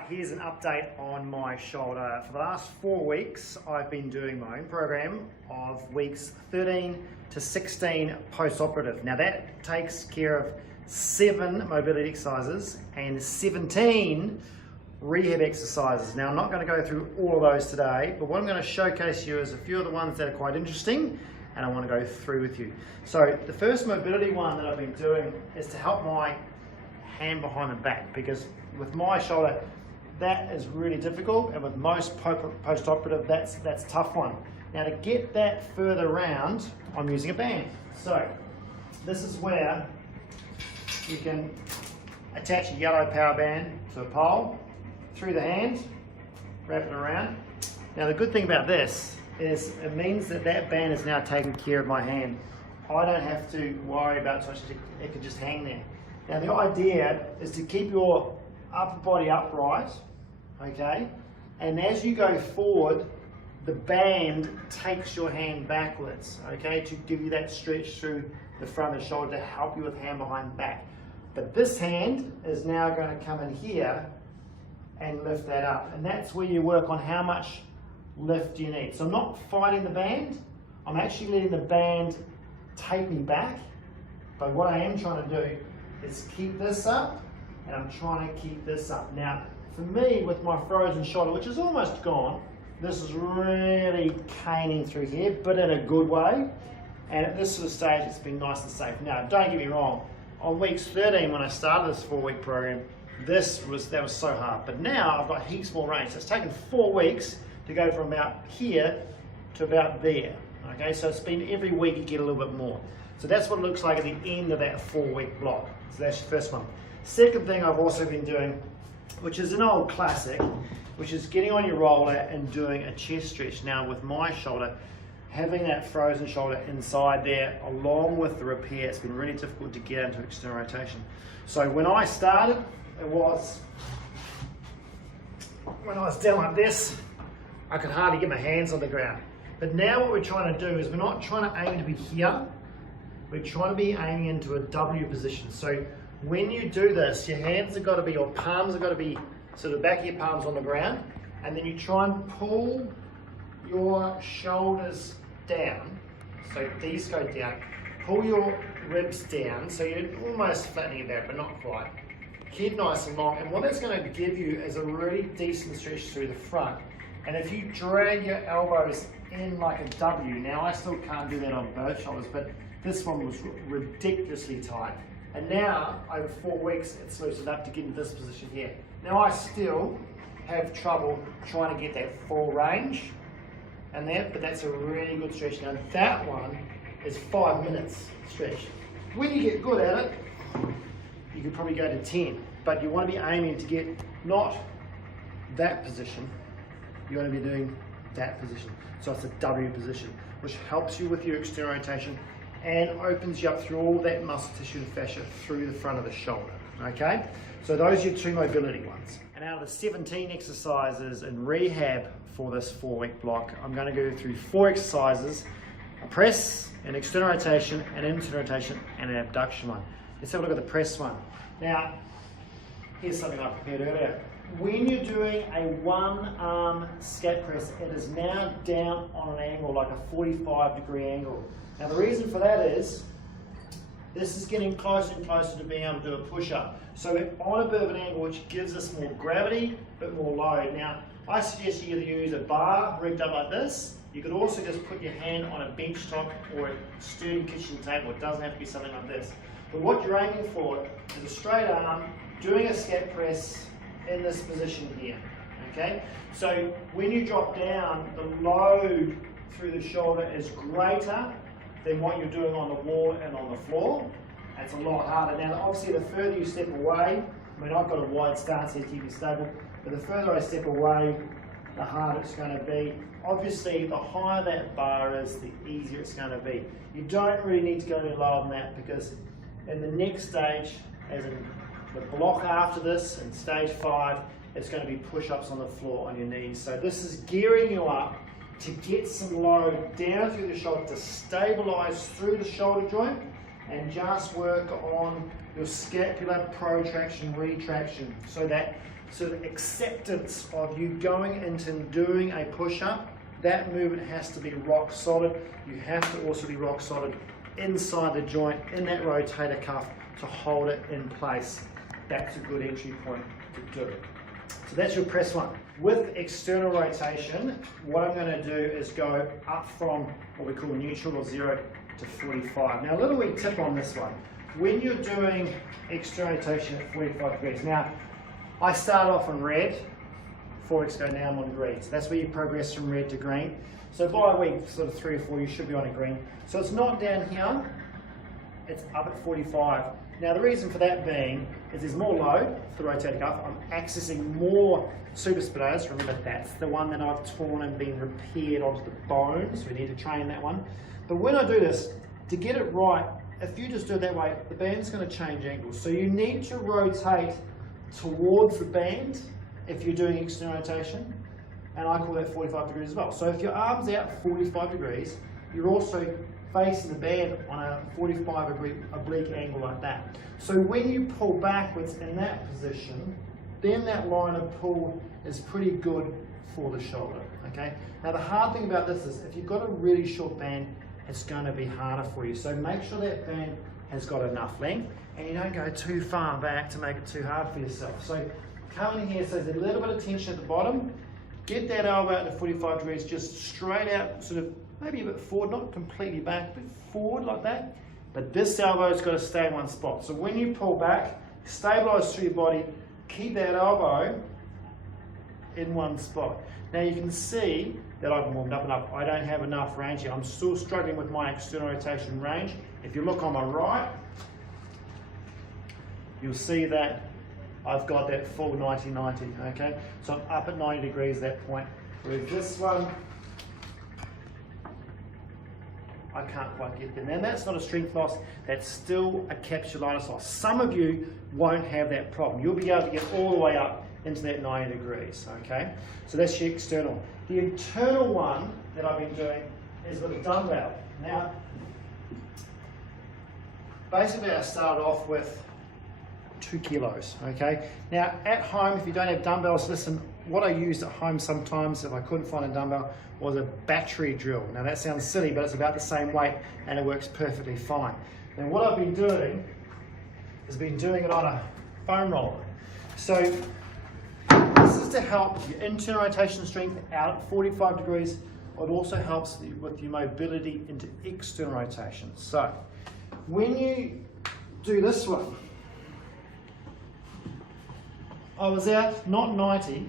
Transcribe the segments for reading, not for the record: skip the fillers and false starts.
Right, here's an update on my shoulder. For the last 4 weeks, I've been doing my own program of weeks 13 to 16 post-operative. Now that takes care of 7 mobility exercises and 17 rehab exercises. Now I'm not going to go through all of those today, but what I'm going to showcase you is a few of the ones that are quite interesting and I want to go through with you. So the first mobility one that I've been doing is to help my hand behind the back, because with my shoulder that is really difficult, and with most post-operative that's a tough one. Now to get that further around, I'm using a band. So this is where you can attach a yellow power band to a pole through the hand, wrap it around. Now the good thing about this is it means that that band is now taking care of my hand. I don't have to worry about such a, it can just hang there. Now the idea is to keep your upper body upright, okay? And as you go forward, the band takes your hand backwards, okay? To give you that stretch through the front of the shoulder to help you with hand behind back. But this hand is now going to come in here and lift that up. And that's where you work on how much lift you need. So I'm not fighting the band, I'm actually letting the band take me back. But what I am trying to do is keep this up, and I'm trying to keep this up. Now, for me, with my frozen shoulder, which is almost gone, this is really caning through here, but in a good way. And at this sort of stage, it's been nice and safe. Now, don't get me wrong, on weeks 13, when I started this 4-week program, that was so hard. But now I've got heaps more range. So it's taken 4 weeks to go from about here to about there. Okay, so it's been every week you get a little bit more. So that's what it looks like at the end of that 4-week block. So that's your first one. Second thing I've also been doing, which is an old classic, which is getting on your roller and doing a chest stretch. Now with my shoulder, having that frozen shoulder inside there, along with the repair, it's been really difficult to get into external rotation. So when I started, when I was down like this, I could hardly get my hands on the ground. But now what we're trying to do is we're not trying to aim to be here, we're trying to be aiming into a W position. So when you do this, your hands have got to be, your palms have got to be, so the back of your palms on the ground, and then you try and pull your shoulders down. So these go down. Pull your ribs down, so you're almost flattening your back, but not quite. Keep nice and long, and what that's going to give you is a really decent stretch through the front. And if you drag your elbows in like a W, now I still can't do that on both shoulders, but this one was ridiculously tight. And now, over 4 weeks, it's loosened up to get into this position here. Now I still have trouble trying to get that full range, and but that's a really good stretch. Now that one is 5 minutes stretch. When you get good at it, you could probably go to 10, but you want to be aiming to get not that position, you want to be doing that position. So it's a W position, which helps you with your external rotation and opens you up through all that muscle tissue and fascia through the front of the shoulder, okay? So those are your 2 mobility ones. And out of the 17 exercises in rehab for this 4-week block, I'm going to go through 4 exercises, a press, an external rotation, an internal rotation, and an abduction one. Let's have a look at the press one. Now, here's something I prepared earlier. When you're doing a 1-arm scat press, it is now down on an angle, like a 45-degree angle. Now the reason for that is, this is getting closer and closer to being able to do a push-up. So we're on a bit of an angle which gives us more gravity, but more load. Now, I suggest you either use a bar rigged up like this. You could also just put your hand on a bench top or a sturdy kitchen table. It doesn't have to be something like this. But what you're aiming for is a straight arm, doing a scat press in this position here, okay? So when you drop down, the load through the shoulder is greater than what you're doing on the wall and on the floor. It's a lot harder. Now obviously the further you step away, I mean I've got a wide stance here to keep it stable, but the further I step away, the harder it's going to be. Obviously the higher that bar is, the easier it's going to be. You don't really need to go any lower than that, because in the next stage, as in the block after this, in stage 5, it's going to be push-ups on the floor on your knees. So this is gearing you up to get some load down through the shoulder, to stabilize through the shoulder joint, and just work on your scapular protraction, retraction, so that sort of acceptance of you going into and doing a push-up, that movement has to be rock solid. You have to also be rock solid inside the joint, in that rotator cuff, to hold it in place. That's a good entry point to do. So that's your press one. With external rotation, what I'm going to do is go up from what we call neutral or 0 to 45. Now a little wee tip on this one. When you're doing external rotation at 45 degrees, now I started off on red, 4 weeks ago, now I'm on green. So that's where you progress from red to green. So by week sort of 3 or 4, you should be on a green. So it's not down here, it's up at 45. Now the reason for that being is there's more load for the rotator cuff. I'm accessing more supraspinatus. Remember, that's the one that I've torn and been repaired onto the bone, so we need to train that one. But when I do this, to get it right, if you just do it that way, the band's going to change angles. So you need to rotate towards the band if you're doing external rotation, and I call that 45 degrees as well. So if your arm's out 45 degrees, you're also facing the band on a 45-degree oblique angle like that. So when you pull backwards in that position, then that line of pull is pretty good for the shoulder, okay? Now the hard thing about this is if you've got a really short band, it's going to be harder for you. So make sure that band has got enough length and you don't go too far back to make it too hard for yourself. So come in here, so there's a little bit of tension at the bottom, get that elbow out to 45 degrees, just straight out, sort of maybe a bit forward, not completely back, but forward like that. But this elbow's got to stay in one spot. So when you pull back, stabilize through your body, keep that elbow in one spot. Now you can see that I've warmed up enough. I don't have enough range here. I'm still struggling with my external rotation range. If you look on my right, you'll see that I've got that full 90-90, okay? So I'm up at 90 degrees at that point. Whereas this one, I can't quite get there. Now that's not a strength loss, that's still a capsulitis loss. Some of you won't have that problem. You'll be able to get all the way up into that 90 degrees, okay? So that's your external. The internal one that I've been doing is with a dumbbell. Now, basically I started off with 2 kilos, okay? Now at home, if you don't have dumbbells, listen, what I used at home sometimes, if I couldn't find a dumbbell, was a battery drill. Now that sounds silly, but it's about the same weight and it works perfectly fine. Now what I've been doing is been doing it on a foam roller. So this is to help your internal rotation strength out at 45 degrees. It also helps with your mobility into external rotation. So when you do this one, I was out not 90,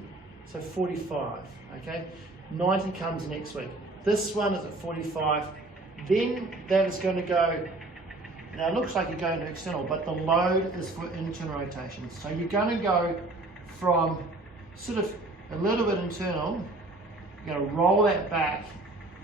so 45, okay? 90 comes next week. This one is at 45. Then that is going to go, now it looks like you're going to external, but the load is for internal rotation. So you're going to go from sort of a little bit internal, you're going to roll that back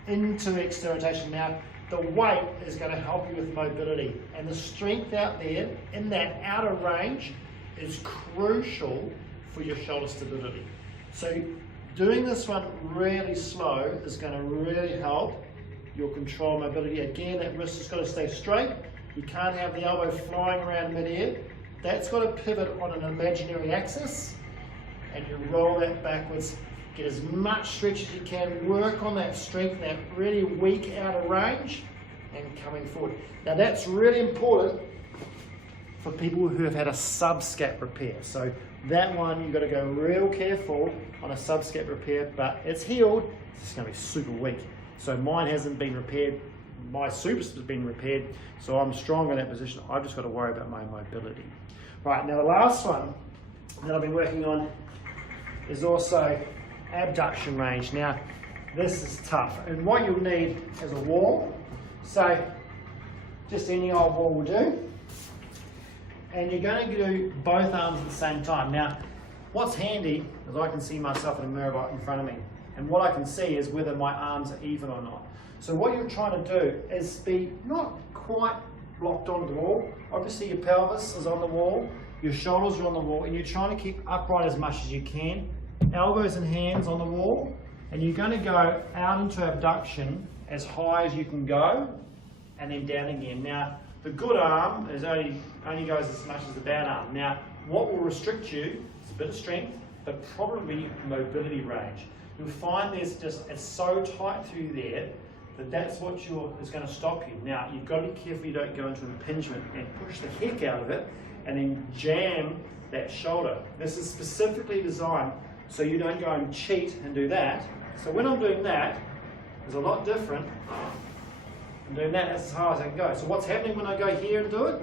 into external rotation. Now the weight is going to help you with mobility, and the strength out there in that outer range is crucial for your shoulder stability. So doing this one really slow is going to really help your control mobility. Again, that wrist has got to stay straight. You can't have the elbow flying around mid-air. That's got to pivot on an imaginary axis, and you roll that backwards. Get as much stretch as you can. Work on that strength, that really weak outer range, and coming forward. Now that's really important for people who have had a subscap repair. So that one, you've got to go real careful on a subscap repair, but it's healed, it's just going to be super weak. So mine hasn't been repaired, my supus has been repaired, so I'm strong in that position. I've just got to worry about my mobility. Right, now the last one that I've been working on is also abduction range. Now this is tough, and what you'll need is a wall. So just any old wall will do. And you're going to do both arms at the same time. Now, what's handy is I can see myself in a mirror right in front of me. And what I can see is whether my arms are even or not. So what you're trying to do is be not quite locked onto the wall. Obviously your pelvis is on the wall, your shoulders are on the wall, and you're trying to keep upright as much as you can. Elbows and hands on the wall, and you're going to go out into abduction as high as you can go, and then down again. Now, the good arm is only goes as much as the bad arm. Now, what will restrict you is a bit of strength, but probably mobility range. You'll find it's so tight through there that that's what is going to stop you. Now, you've got to be careful you don't go into impingement and push the heck out of it and then jam that shoulder. This is specifically designed so you don't go and cheat and do that. So when I'm doing that, it's a lot different. I'm doing that, that's as hard as I can go. So what's happening when I go here and do it?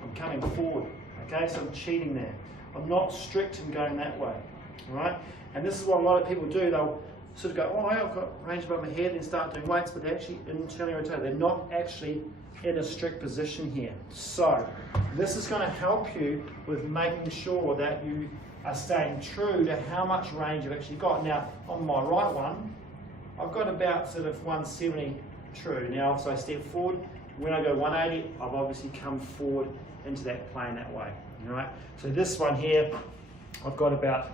I'm coming forward, okay? So I'm cheating there. I'm not strict in going that way, all right? And this is what a lot of people do. They'll sort of go, oh, I've got range above my head, and start doing weights, but they're actually internally rotated. They're not actually in a strict position here. So this is going to help you with making sure that you are staying true to how much range you've actually got. Now, on my right one, I've got about sort of 170 true. Now, so I step forward. When I go 180, I've obviously come forward into that plane that way. All right. So this one here, I've got about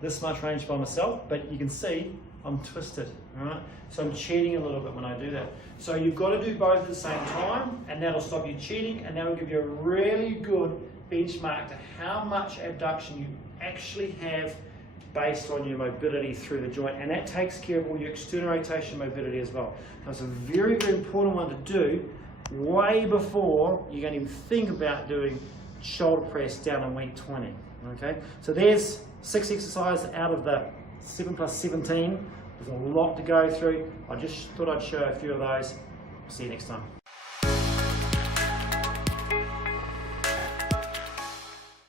this much range by myself, but you can see I'm twisted. All right. So I'm cheating a little bit when I do that. So you've got to do both at the same time, and that'll stop you cheating, and that'll give you a really good benchmark to how much abduction you actually have based on your mobility through the joint, and that takes care of all your external rotation mobility as well. So it's a very, very important one to do way before you're going to even think about doing shoulder press down in week 20. Okay, so there's 6 exercises out of the 7 plus 17. There's a lot to go through. I just thought I'd show a few of those. See you next time.